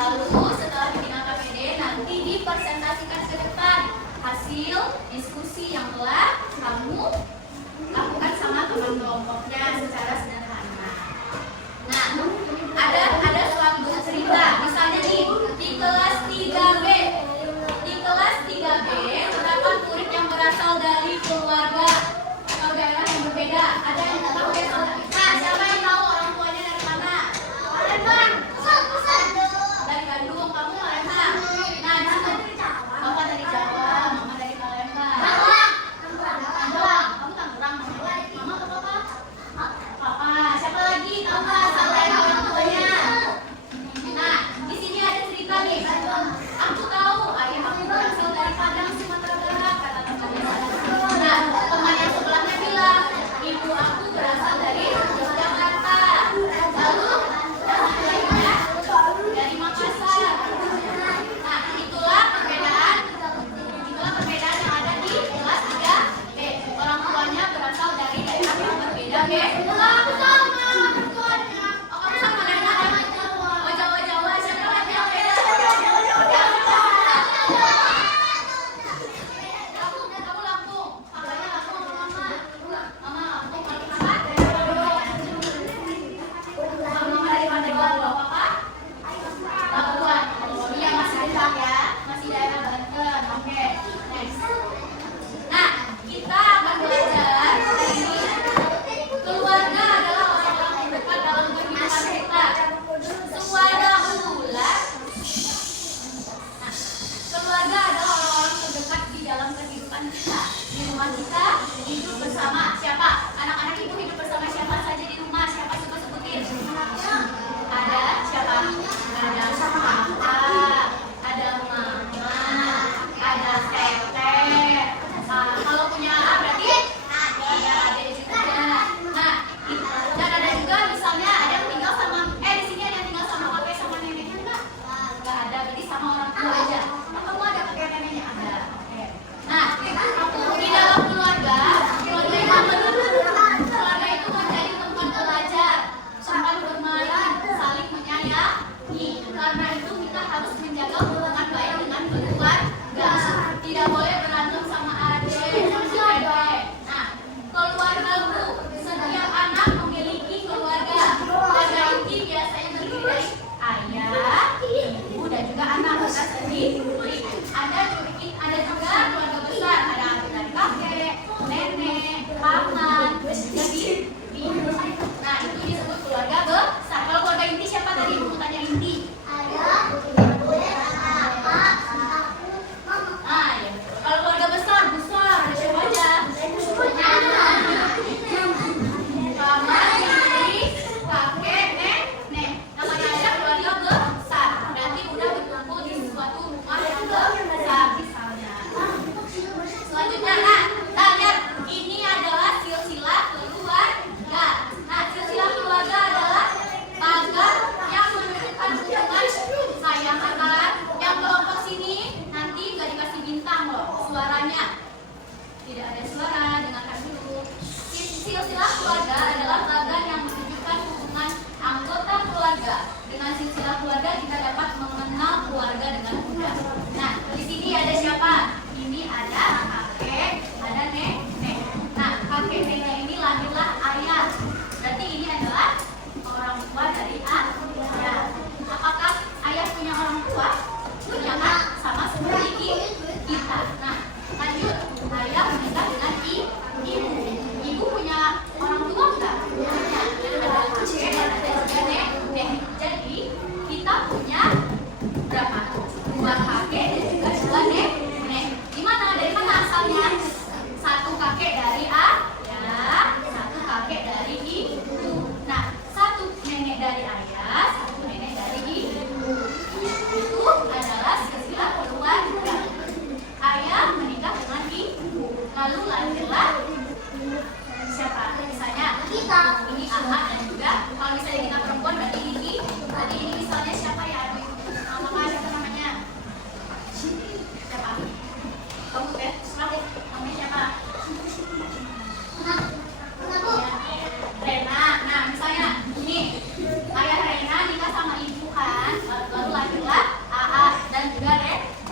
Lalu setelah bikin KPD nanti dipresentasikan ke depan hasil diskusi yang telah kamu lakukan sama teman kelompoknya secara sederhana. Nah, ada suatu cerita, misalnya nih di kelas 3B. Di kelas 3B terdapat murid yang berasal dari keluarga atau daerah yang berbeda. Ada yang tahu berasal dari. Nah, siapa yang tahu orang tuanya dari mana? Palembang. Dari Bandung, kamu Palembang. Nah, di situ Bapak dari Jawa, Mama dari Palembang. Tangerang. Kamu Tangerang. Mama ke Papa? Papa. Siapa lagi? Tahu nggak asal dari orang tuanya? Nah, di sini ada cerita nih. Aku tahu ayah aku berasal dari Padang, Sumatera Barat, kata temannya. Nah, teman yang sebelahnya bilang, ibu aku berasal dari Yogyakarta. Lalu, lainnya dari Makassar. Nah, itulah perbedaan yang ada di kelas 3B. Orang tuanya berasal dari daerah yang berbeda, B. Aku sama orang tuanya. Oh, kamu sama daerah yang oh, Jawa. Siapa lagi yang beda? Kamu Lampung. Papanya Lampung, Mama Lampung. Kalau Papa dari Mama dari Pandeglang, loh Papa? Labuan. Oh iya, masih dekat ya. Masih daerah Banten. Oke. Next. Nah, kita akan belajar ini. Keluarga adalah orang-orang terdekat dalam kehidupan kita. Keluarga adalah orang-orang terdekat di dalam kehidupan kita. Di rumah kita hidup bersama siapa? Anak-anak itu hidup bersama siapa saja di rumah? Siapa coba sebutin? Ada siapa? Ada papa, ada mama, ada teteh. Kalau punya A berarti ada adik juga. Nah, dan ada juga misalnya ada yang tinggal sama di sini ada yang tinggal sama kakek sama neneknya enggak? Enggak ada, berarti sama orang tua aja. Kamu ada kakek neneknya? Ada. Oke. Nah, di dalam keluarga itu menjadi tempat belajar, tempat bermain, saling menyayangi. Karena itu kita harus menjaga hubungan baik dengan keluarga. Tidak boleh berantem sama adik. Nah, keluargaku, setiap anak memiliki keluarga. Keluarga inti biasanya terdiri dari ayah, ibu, dan juga anak kita sendiri. Ada juga keluarga besar, ada dari kakek, nenek, paman, jadi nah itu disebut keluarga besar. Kalau keluarga inti siapa tadi? Bukannya inti. Nah, ya. Kalau keluarga besar ada siapa aja? Paman, istri, kakek, nenek. Namanya aja keluarga besar. Berarti udah berkumpul di suatu rumah yang besar misalnya. Selanjutnya, nah lihat ini adalah silsilah keluarga. Nah, silsilah keluarga adalah pagar yang menunjukkan hubungan sayang akan. Yang kelompok sini nanti nggak dikasih bintang loh suaranya. Tidak ada suara, dengarkan dulu. Silsilah keluarga adalah pagar yang menunjukkan hubungan anggota keluarga. Dengan silsilah keluarga kita dapat mengenal keluarga dengan mudah. Nah, di sini ada siapa? Ini ada kakek, ada nenek. Nah, kakek nenek ini lahirlah ayah. Berarti ini adalah orang tua dari ayah. Apakah ayah punya orang tua? Punya kan? Sama seperti kita. Nah, lanjut. Ayah menikah dengan ibu. Ibu punya orang tua enggak? Punya. Ada kakek dan ada juga nenek. Jadi kita punya berapa? 2 kakek dan juga 2 nenek. Dari mana asalnya? 1 kakek dari ayah, 1 kakek dari ibu. Nah, 1 nenek dari ayah, 1 nenek dari ibu. Itu adalah silsilah keluarga. Ayah menikah dengan ibu, lalu lahirlah siapa? Misalnya kita. Ini Ahad dan juga kalau misalnya kita perempuan berarti ini. Tadi ini misalnya siapa ya? Mama siapa namanya? Siapa? Kamu ya? Namanya siapa? Rena. Nah, misalnya ini ayah Rena nikah sama ibu kan, lalu lahirlah AA dan juga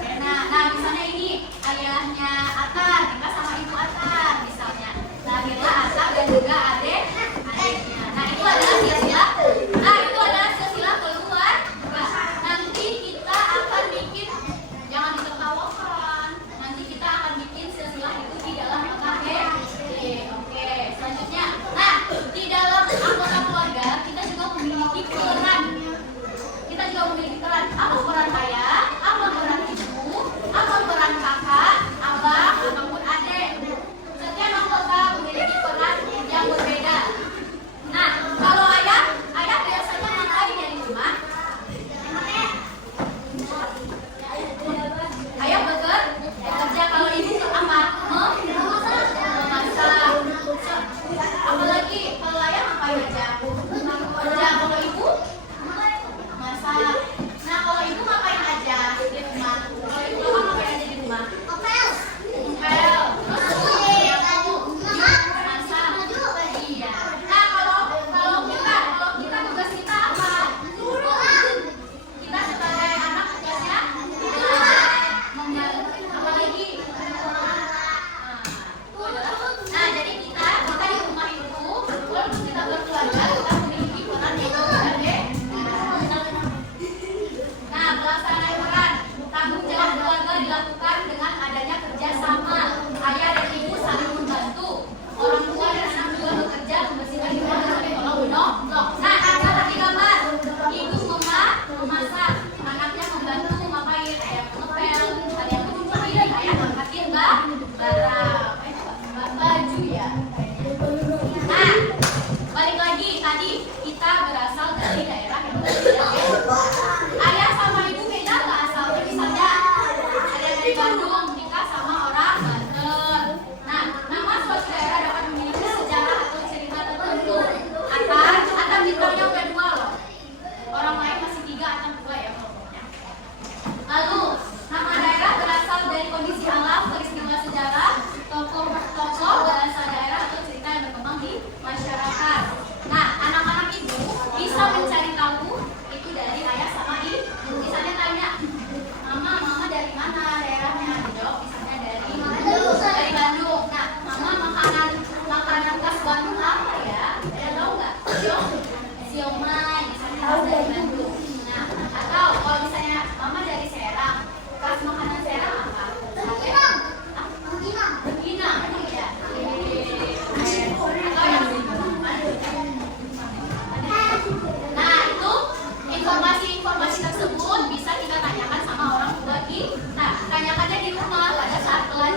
Rena.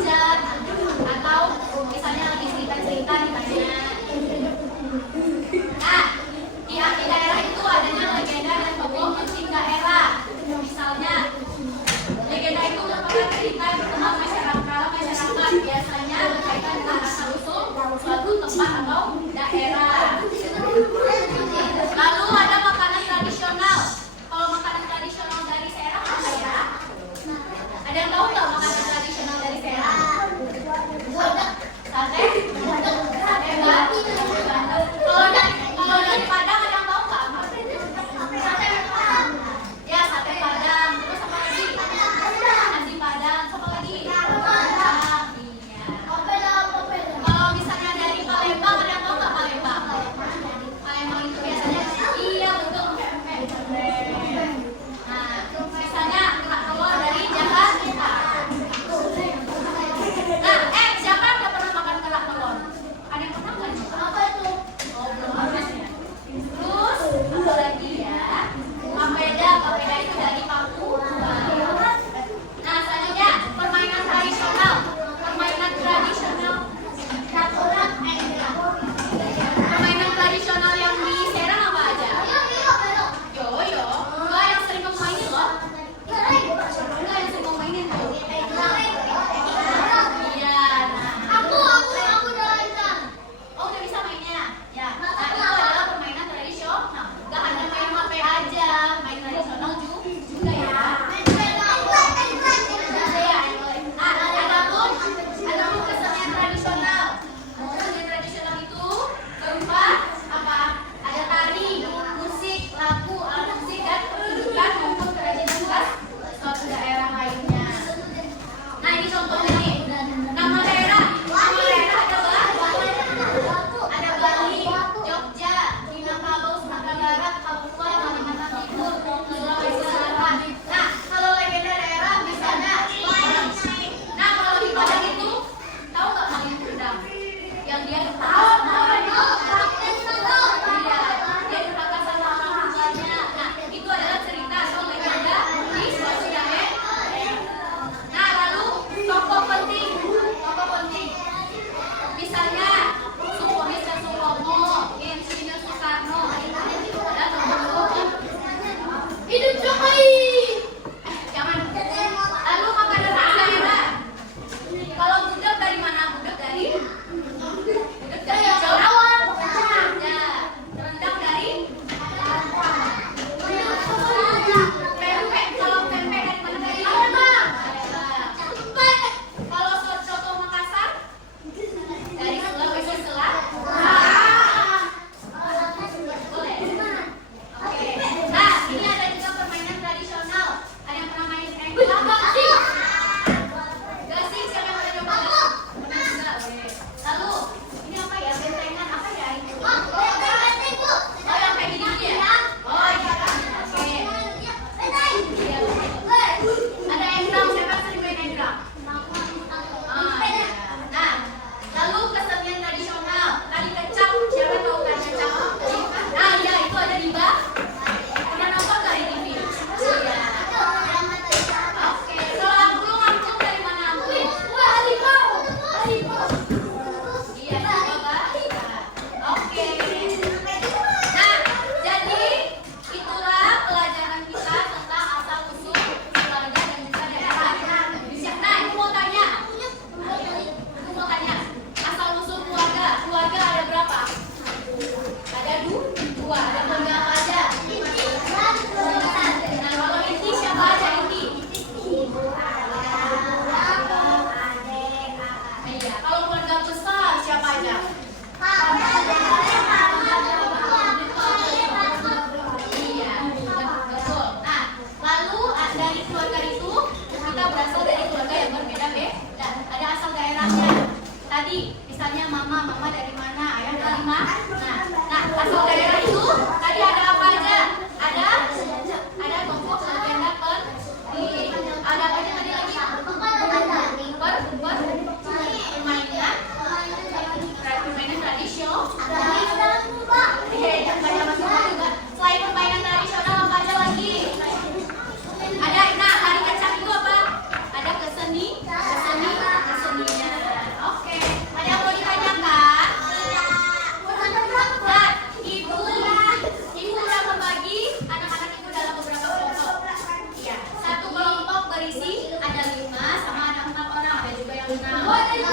manjat atau misalnya lagi cerita-cerita ditanya. Nah, di daerah itu adanya legenda dan tokoh penting daerah. Misalnya, legenda itu merupakan cerita yang berkembang masyarakat biasanya berkaitan dengan asal-usul suatu tempat atau daerah. Lalu ada makanan tradisional. Kalau makanan tradisional dari Serang apa ya? Ada yang tahu nggak makanan tradisional dari Serang? Sate?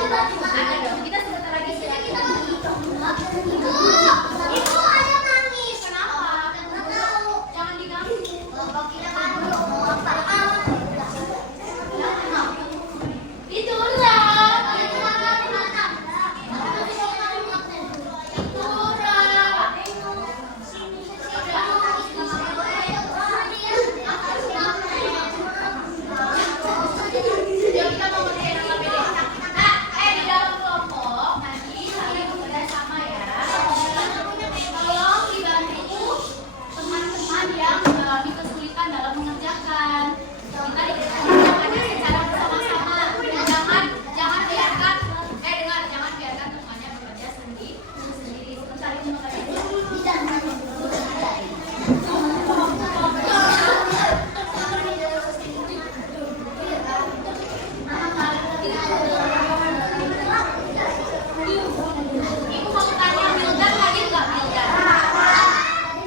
Ada dong. Kita sebentar lagi sudah kita Ibu, ayah nangis. Kenapa? Jangan diganggu. Kita kan mau apa? Tidurlah. Jadi kita mau ngerjain apa beda? Nah, di dalam kelompok nanti kalian bekerja sama ya. Tolong dibantu teman-teman yang mengalami kesulitan dalam mengerjakan. Kita dikerjakannya secara bersama-sama. Jangan biarkan jangan biarkan temannya bekerja sendiri. Sebentar ini makanya. Ibu mau tanya Wildan hadir nggak Wildan?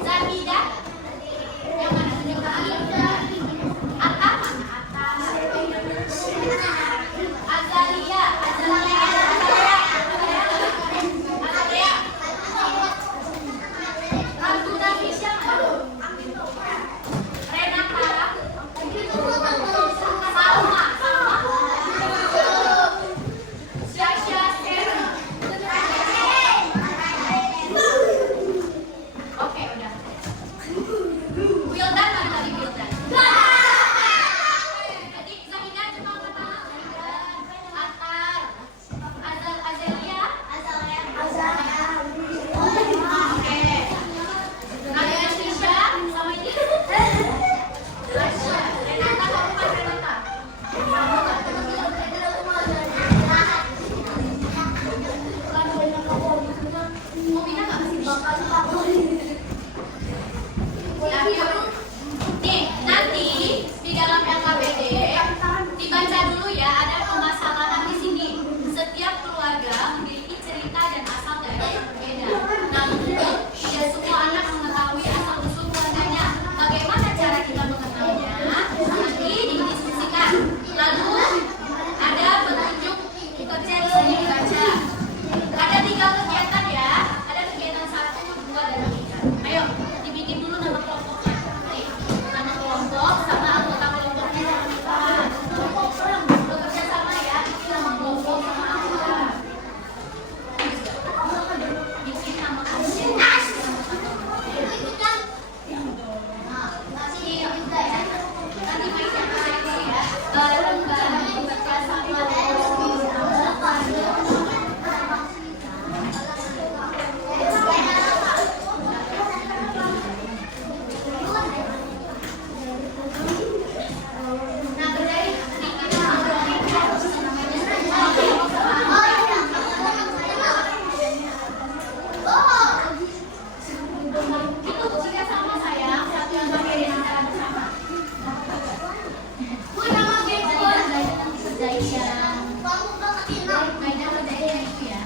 Zabida? Yang mana? Atta mana? Atta. Azalia. Abdul Fisya mana? Renata. Salma. Syasha. Oke, udah. Wildan mana tadi Wildan? Tadi Zahina cuma kata Atar. Azalia. Oke. Ada Syasha sama ini. Syasha. Renata kamu kan Renata. Mau pindah nggak sih? Nih, nanti di dalam LKPD dibaca dulu ya, ada permasalahan di sini. Setiap keluarga memiliki cerita dan asal daerah yang berbeda. Namun, tidak semua anak mengetahui asal usul keluarganya. Bagaimana cara kita mengenalnya? Nanti didiskusikan. Lalu ada petunjuk kerja di sini dibaca. Ada 3 kegiatan ya. Ada kegiatan 1, 2, dan 3. Ayo, dibikin dulu nama kelompoknya. Nih, nama kelompok sama anggota kelompoknya jangan lupa. Bekerja sama ya, bikin nama kelompok sama anggota. Bikin nama kelompok. Nanti main yang lain ya. Bareng-bareng bekerja sama. Nah, berarti itu jika sama sayang, satu yang pakai secara bersama. Bu, nama Gempon. Kerjain yang mainnya kerjain itu ya.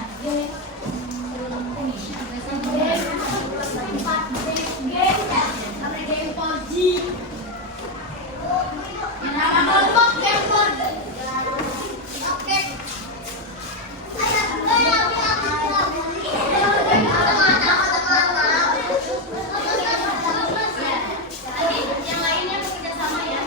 Nama kelompok Gempon. Oke. Tadi yang lainnya bekerja sama ya.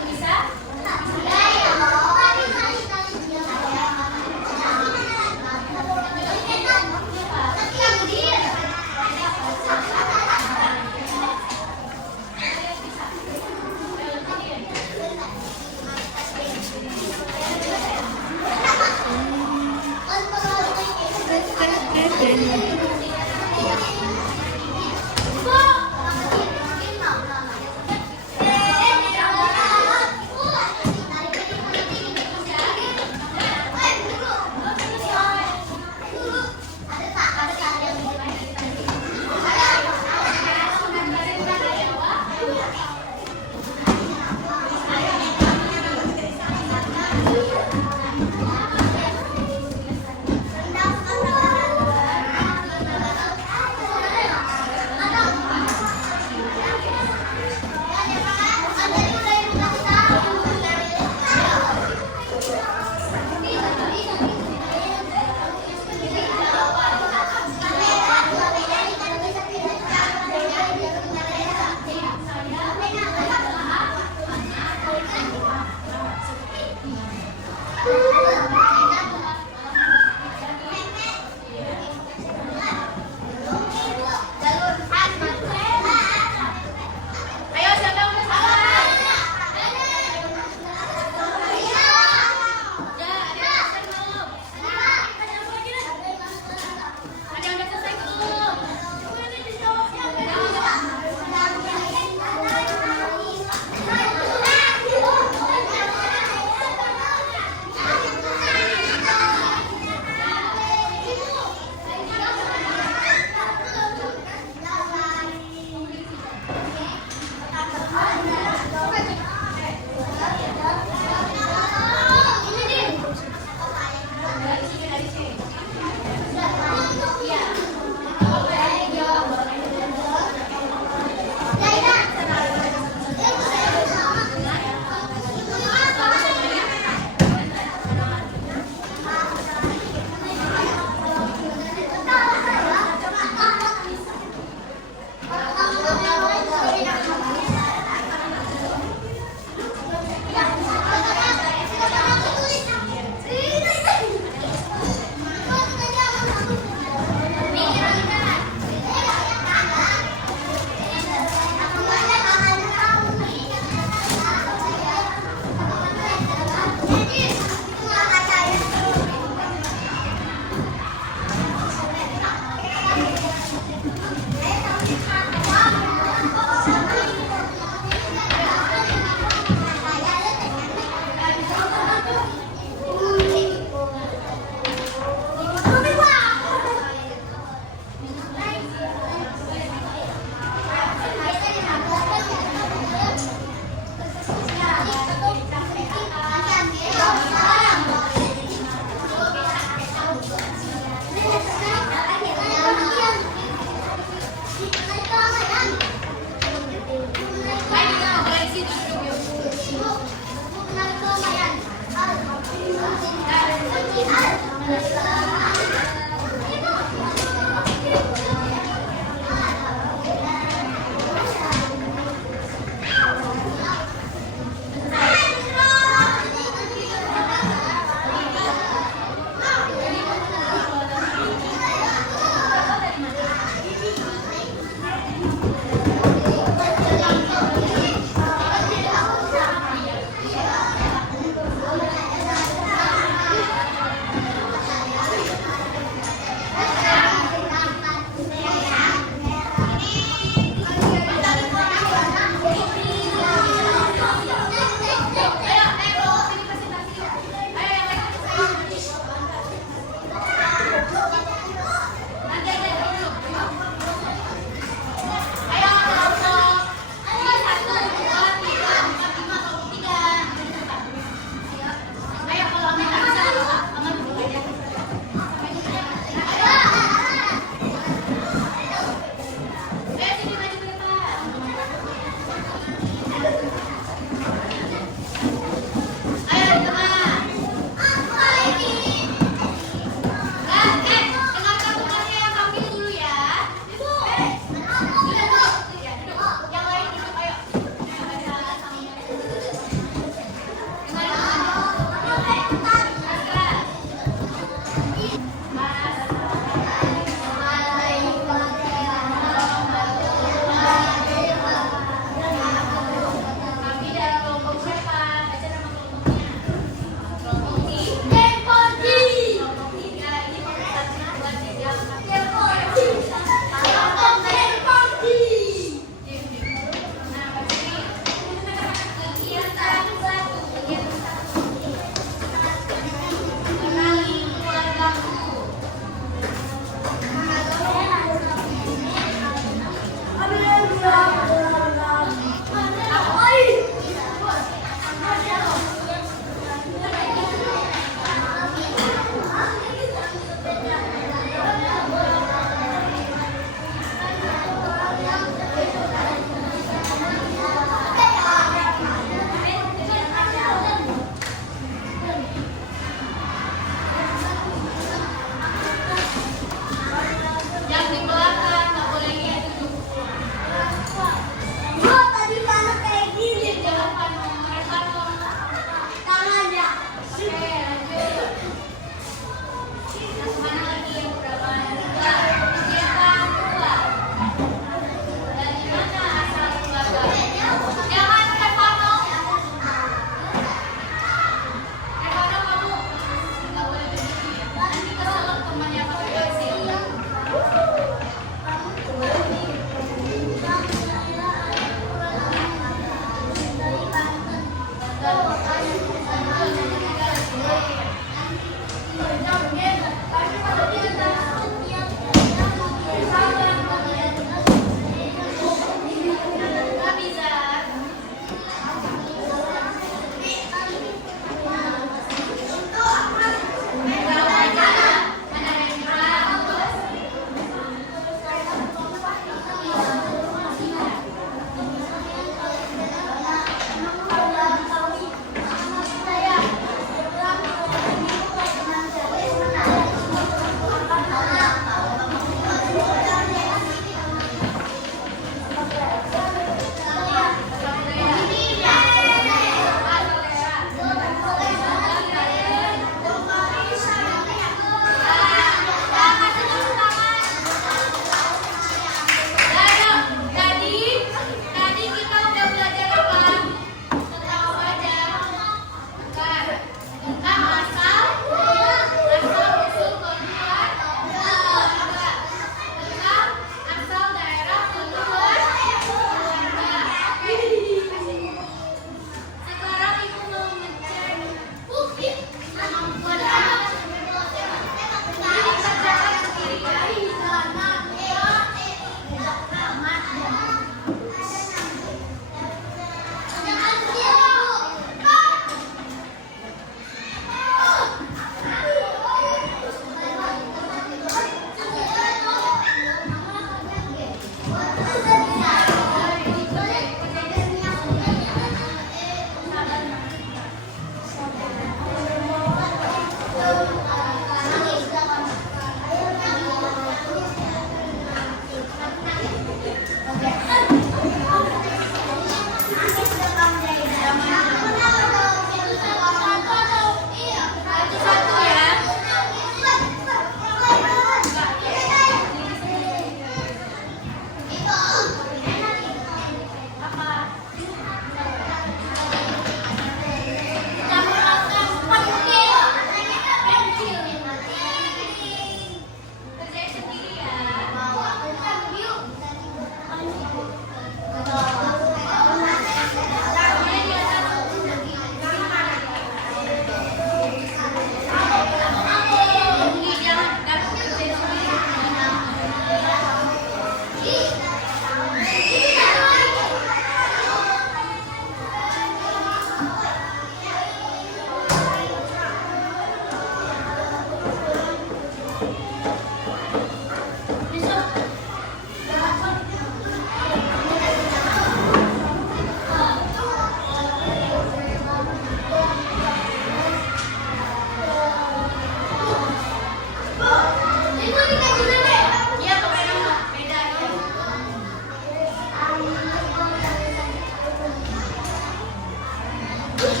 Nama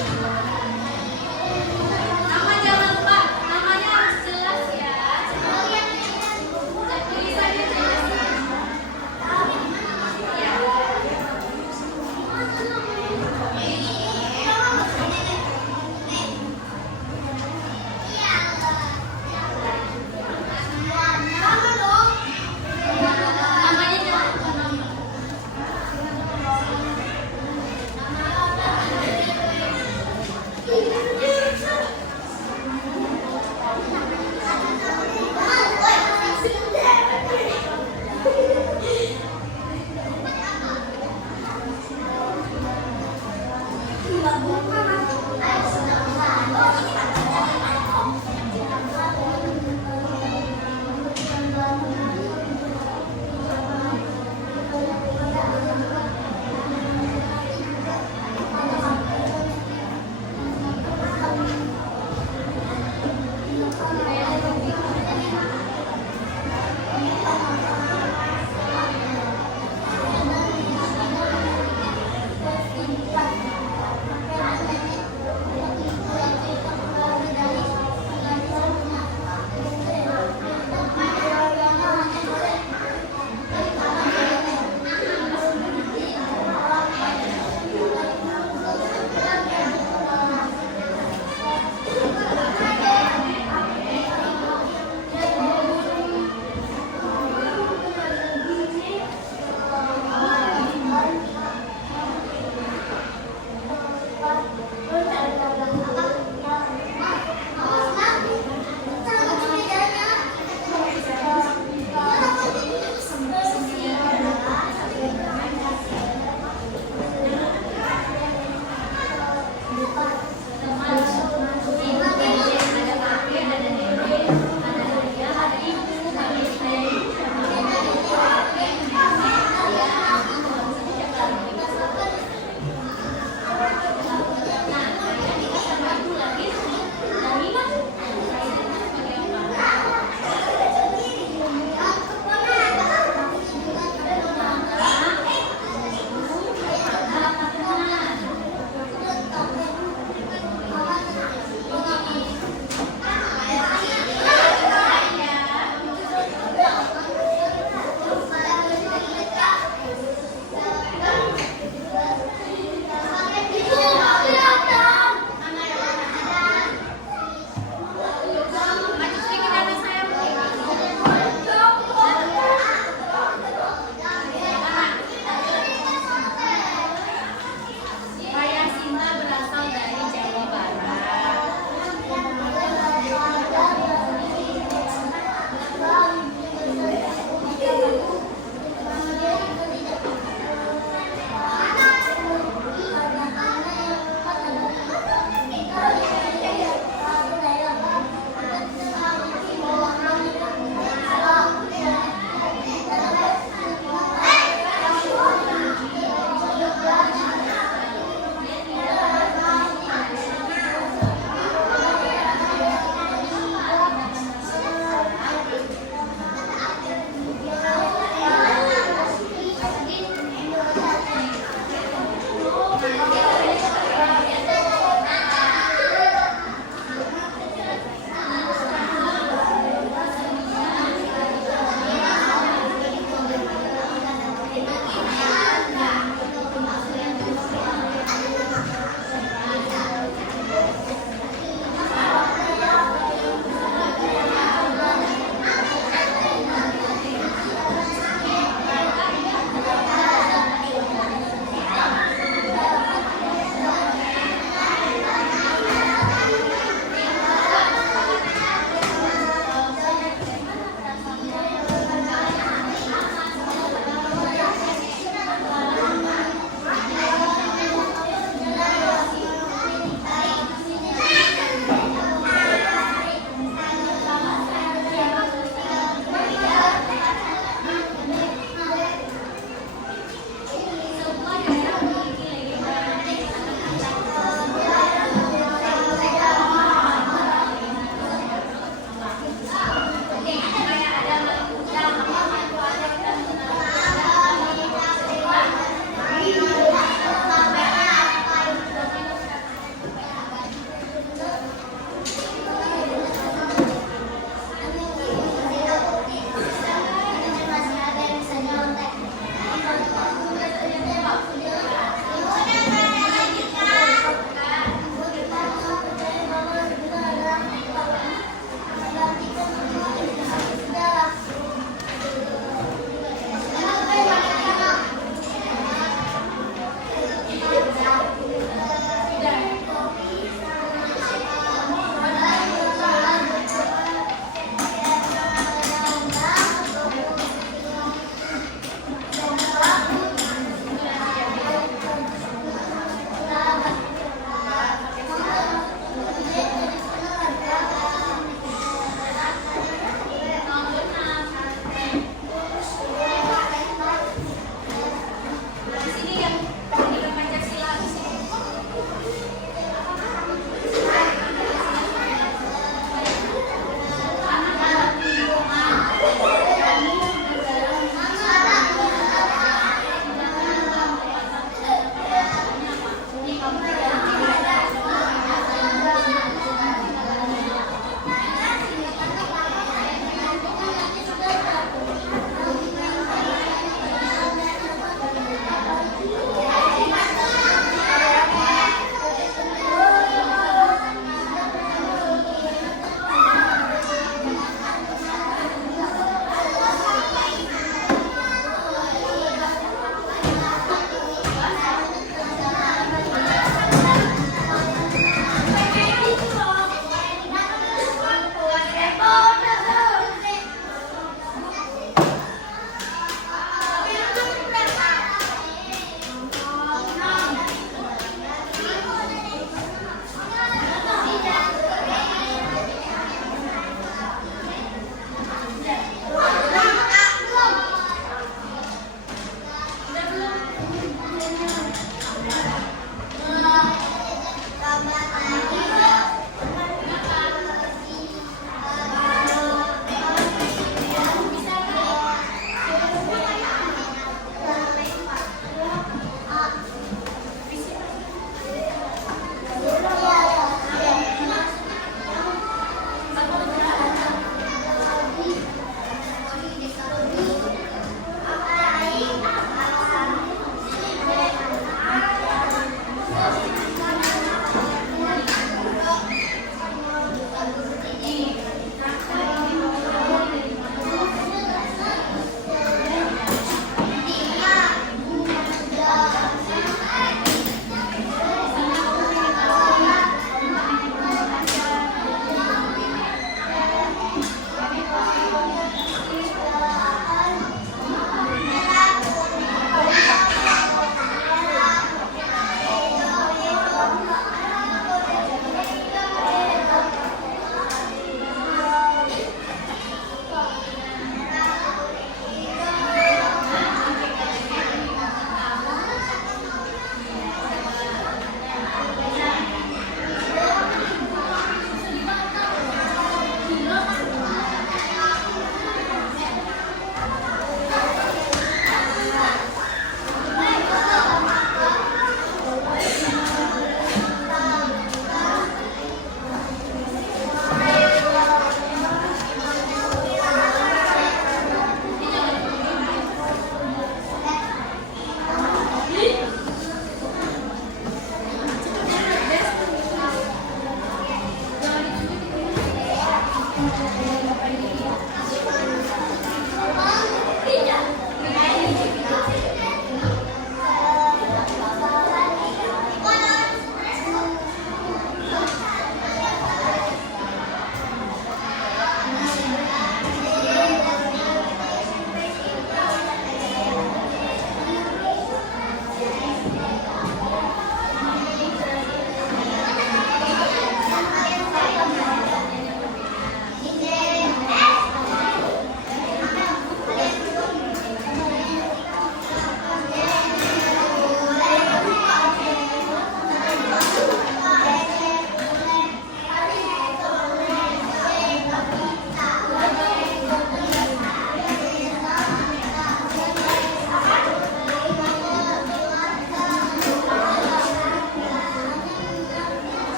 jangan lupa, namanya harus jelas ya. Tulisannya jelas ya. Namanya jangan lupa nama. Nama